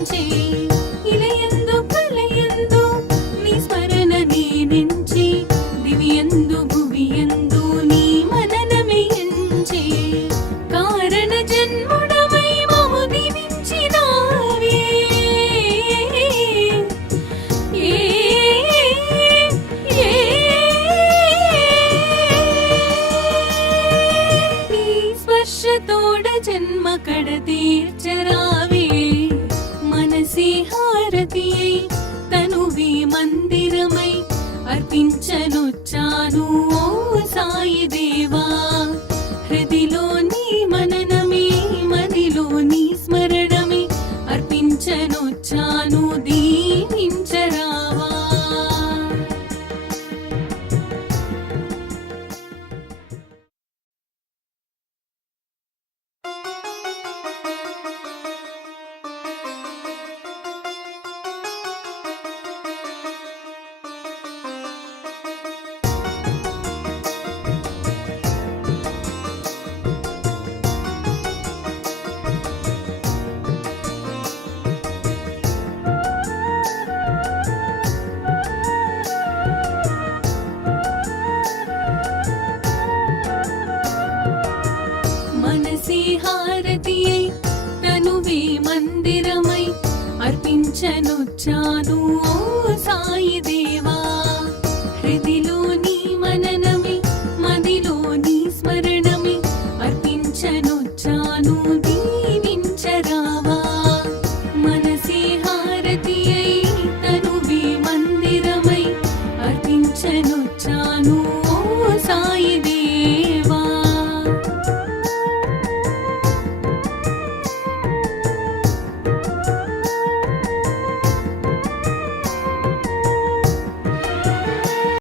ఇలయందు కలయందు నీ స్మరణ నేనించి దివియందు భువియందు నీ మననమే ఎంచే కారణ జన్ముడవై మము దివించినావే నీ స్పర్శతోడ జన్మ కడ తీర్చరావే హారతియై తనువి మందిరమై అర్పించనొచ్చాను ఓ సాయి దేవా హృదిలో నీ మననమే మదిలో నీ స్మరణమే అర్పించనొచ్చాను దీవించరావా హారతియై తనువే మందిరమై అర్పించనొచ్చాను ఓ సాయి